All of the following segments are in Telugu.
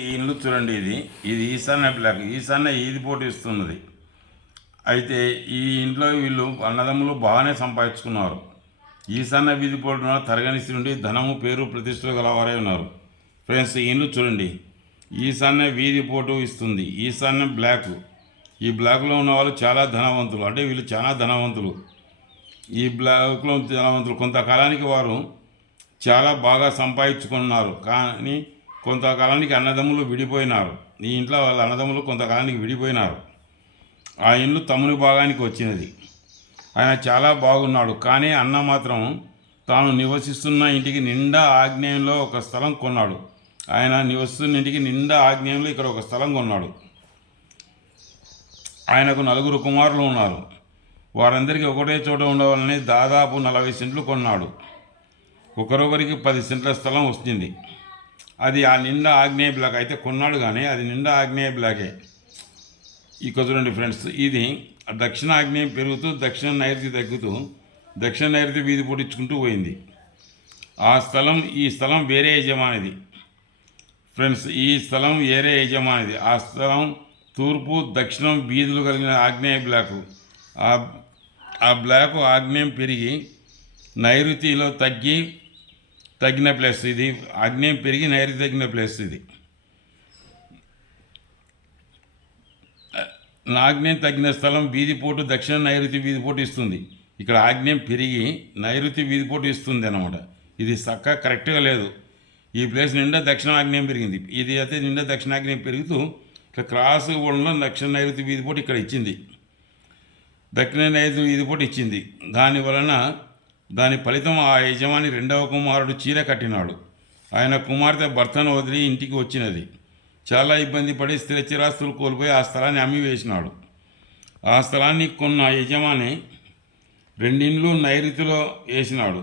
ఈ ఇల్లు చూడండి, ఇది ఈశాన్య బ్లాక్. ఈశాన్య ఈది పోటీ ఇస్తున్నది. అయితే ఈ ఇంట్లో వీళ్ళు అన్నదమ్ములు బాగానే సంపాదించుకున్నారు. ఈశాన్య వీధి పోటీలో తరగనిసి నుండి ధనము పేరు ప్రతిష్టలు గలవారే ఉన్నారు. ఫ్రెండ్స్, ఈ ఇల్లు చూడండి, ఈశాన్య వీధి పోటు ఇస్తుంది. ఈశాన్య బ్లాక్. ఈ బ్లాక్లో ఉన్న వాళ్ళు చాలా ధనవంతులు, అంటే వీళ్ళు చాలా ధనవంతులు. ఈ బ్లాక్లో ధనవంతులు కొంతకాలానికి వారు చాలా బాగా సంపాదించుకున్నారు. కానీ కొంతకాలానికి అన్నదమ్ములు విడిపోయినారు. ఈ ఇంట్లో వాళ్ళ అన్నదమ్ములు కొంతకాలానికి విడిపోయినారు. ఆ ఇల్లు తమ్ముని భాగానికి వచ్చినది. ఆయన చాలా బాగున్నాడు, కానీ అన్న మాత్రం తాను నివసిస్తున్న ఇంటికి నిండా ఆగ్నేయంలో ఒక స్థలం కొన్నాడు. ఆయన నివసిస్తున్న ఇంటికి నిండా ఆగ్నేయంలో ఇక్కడ ఒక స్థలం కొన్నాడు. ఆయనకు 4 కుమారులు ఉన్నారు. వారందరికీ ఒకటే చోట ఉండవాలని దాదాపు 40 సెంట్లు కొన్నాడు. ఒకరొకరికి 10 సెంట్ల స్థలం వస్తుంది. అది ఆ నిండా ఆగ్నేయ బ్లాక్ అయితే కొన్నాడు, కానీ అది నిండా ఆగ్నేయ బ్లాకే. ఇక్కడ చూడండి ఫ్రెండ్స్, ఇది దక్షిణ ఆగ్నేయం పెరుగుతూ దక్షిణ నైరుతి తగ్గుతూ దక్షిణ నైరుతి వీధి పొడిచుకుంటూ పోయింది. ఈ స్థలం వేరే యజమానిది. ఫ్రెండ్స్, ఈ స్థలం వేరే యజమానిది. ఆ స్థలం తూర్పు దక్షిణం వీధులు కలిగిన ఆగ్నేయ బ్లాకు. ఆ బ్లాకు ఆగ్నేయం పెరిగి నైరుతిలో తగ్గిన ప్లేస్ ఇది. ఆగ్నేయం పెరిగి నైరుతి తగ్గిన ప్లేస్ ఇది. ఆగ్నేయం తగ్గిన స్థలం వీధిపోటు దక్షిణ నైరుతి వీధిపోటు ఇస్తుంది. ఇక్కడ ఆగ్నేయం పెరిగి నైరుతి వీధిపోటు ఇస్తుంది అన్నమాట. ఇది కరెక్ట్గా లేదు. ఈ ప్లేస్ నిండా దక్షిణ ఆగ్నేయం పెరిగింది. ఇది అయితే నిండా దక్షిణాగ్నేయం పెరుగుతూ ఇట్లా క్రాస్ పోవడంలో దక్షిణ నైరుతి వీధిపోటు ఇక్కడ ఇచ్చింది. దక్షిణ నైరుతి వీధిపోటు ఇచ్చింది. దాని ఫలితం ఆ యజమాని 2వ కుమారుడు చీర కట్టినాడు. ఆయన కుమార్తె భర్తను వదిలి ఇంటికి వచ్చినది. చాలా ఇబ్బంది పడి స్థిర చిరాస్తులు కోల్పోయి ఆ స్థలాన్ని అమ్మి వేసినాడు. ఆ స్థలాన్ని కొన్న యజమాని 2 ఇండ్లు నైరుతిలో వేసినాడు.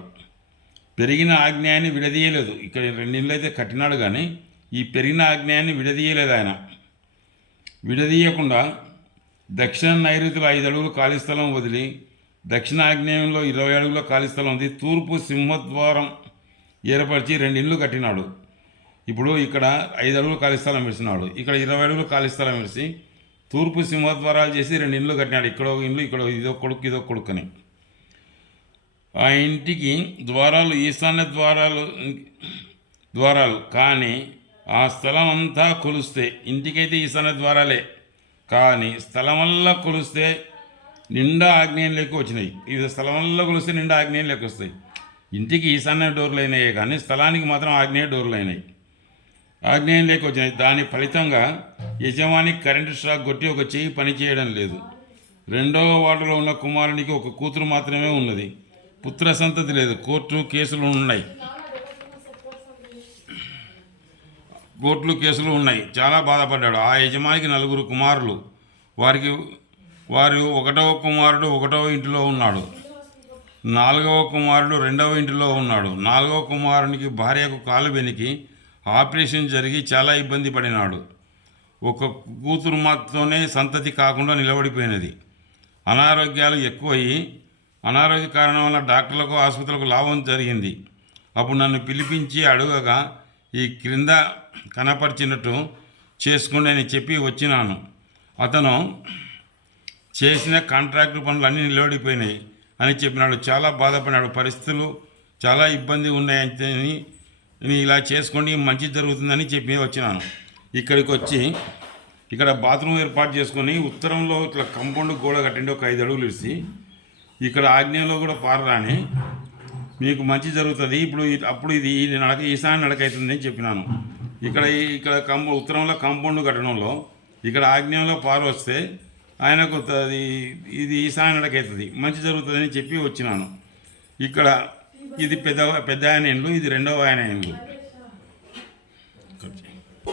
పెరిగిన ఆగ్నేయాన్ని విడదీయలేదు. ఇక్కడ 2 ఇండ్లు అయితే కట్టినాడు, కానీ ఈ పెరిగిన ఆగ్నేయాన్ని విడదీయలేదు. ఆయన విడదీయకుండా దక్షిణ నైరుతిలో 5 అడుగులు ఖాళీ స్థలం వదిలి దక్షిణాగ్నేయంలో 20 అడుగుల ఖాళీ స్థలం ఉంది. తూర్పు సింహద్వారం ఏర్పరిచి 2 ఇండ్లు కట్టినాడు. ఇప్పుడు ఇక్కడ 5 అడుగులు ఖాళీ స్థలం విడిచినాడు. ఇక్కడ 20 అడుగులు ఖాళీ స్థలం విడిచి తూర్పు సింహద్వారాలు చేసి 2 ఇండ్లు కట్టినాడు. ఇక్కడ ఒక ఇండ్లు, ఇక్కడ ఇదో కొడుకుని. ఆ ఇంటికి ద్వారాలు ఈశాన్య ద్వారాలు, కానీ ఆ స్థలం అంతా కొలిస్తే ఇంటికైతే ఈశాన్య ద్వారాలే, కానీ స్థలం వల్ల కొలిస్తే నిండా ఆగ్నేయం లేక వచ్చినాయి. ఇది స్థలం వల్ల కొలిస్తే నిండా ఆగ్నేయం లేక వస్తాయి. ఇంటికి ఈశాన్య డోర్లు అయినాయి, కానీ స్థలానికి మాత్రం ఆగ్నేయ డోర్లు అయినాయి. ఆగ్నేయం లేక వచ్చినాయి. దాని ఫలితంగా యజమాని కరెంటు షాక్ కొట్టి ఒక చెయ్యి పనిచేయడం లేదు. 2వ వార్డులో ఉన్న కుమారునికి ఒక కూతురు మాత్రమే ఉన్నది. పుత్ర సంతతి లేదు. కోర్టులు కేసులు ఉన్నాయి. చాలా బాధపడ్డాడు. ఆ యజమానికి 4 కుమారులు. వారు 1వ కుమారుడు 1వ ఇంటిలో ఉన్నాడు. 4వ కుమారుడు 2వ ఇంటిలో ఉన్నాడు. 4వ కుమారునికి భార్యకు కాలు వెనికి ఆపరేషన్ జరిగి చాలా ఇబ్బంది పడినాడు. ఒక కూతురు మాత్రమే సంతతి కాకుండా నిలబడిపోయినది. అనారోగ్యాలు ఎక్కువయ్యి అనారోగ్య కారణం వల్ల డాక్టర్లకు ఆసుపత్రులకు లాభం జరిగింది. అప్పుడు నన్ను పిలిపించి అడుగగా ఈ క్రింద కనపరిచినట్టు చేసుకోండి అని చెప్పి వచ్చినాను. అతను చేసిన కాంట్రాక్టు పనులు అన్నీ నిలబడిపోయినాయి అని చెప్పినాడు. చాలా బాధపడినాడు. పరిస్థితులు చాలా ఇబ్బంది ఉన్నాయని ఇలా చేసుకోండి, మంచి జరుగుతుందని చెప్పి వచ్చినాను. ఇక్కడికి వచ్చి ఇక్కడ బాత్రూమ్ ఏర్పాటు చేసుకొని ఉత్తరంలో ఇట్లా కంపౌండ్ గోడ కట్టండి, ఒక 5 అడుగులు ఇచ్చి ఇక్కడ ఆగ్నేయంలో కూడా పారరాని మీకు మంచి జరుగుతుంది. అప్పుడు ఇది నడక ఈశాన్య నడక అవుతుందని చెప్పినాను. ఇక్కడ ఉత్తరంలో కాంపౌండ్ కట్టడంలో ఇక్కడ ఆగ్నేయంలో పారు వస్తే ఆయనకు ఇది ఈశాన్య నడక అవుతుంది, మంచి జరుగుతుందని చెప్పి వచ్చినాను. ఇక్కడ ఇది పెద్ద ఆయన ఇండ్లు, ఇది 2వ ఆయన ఇండ్లు.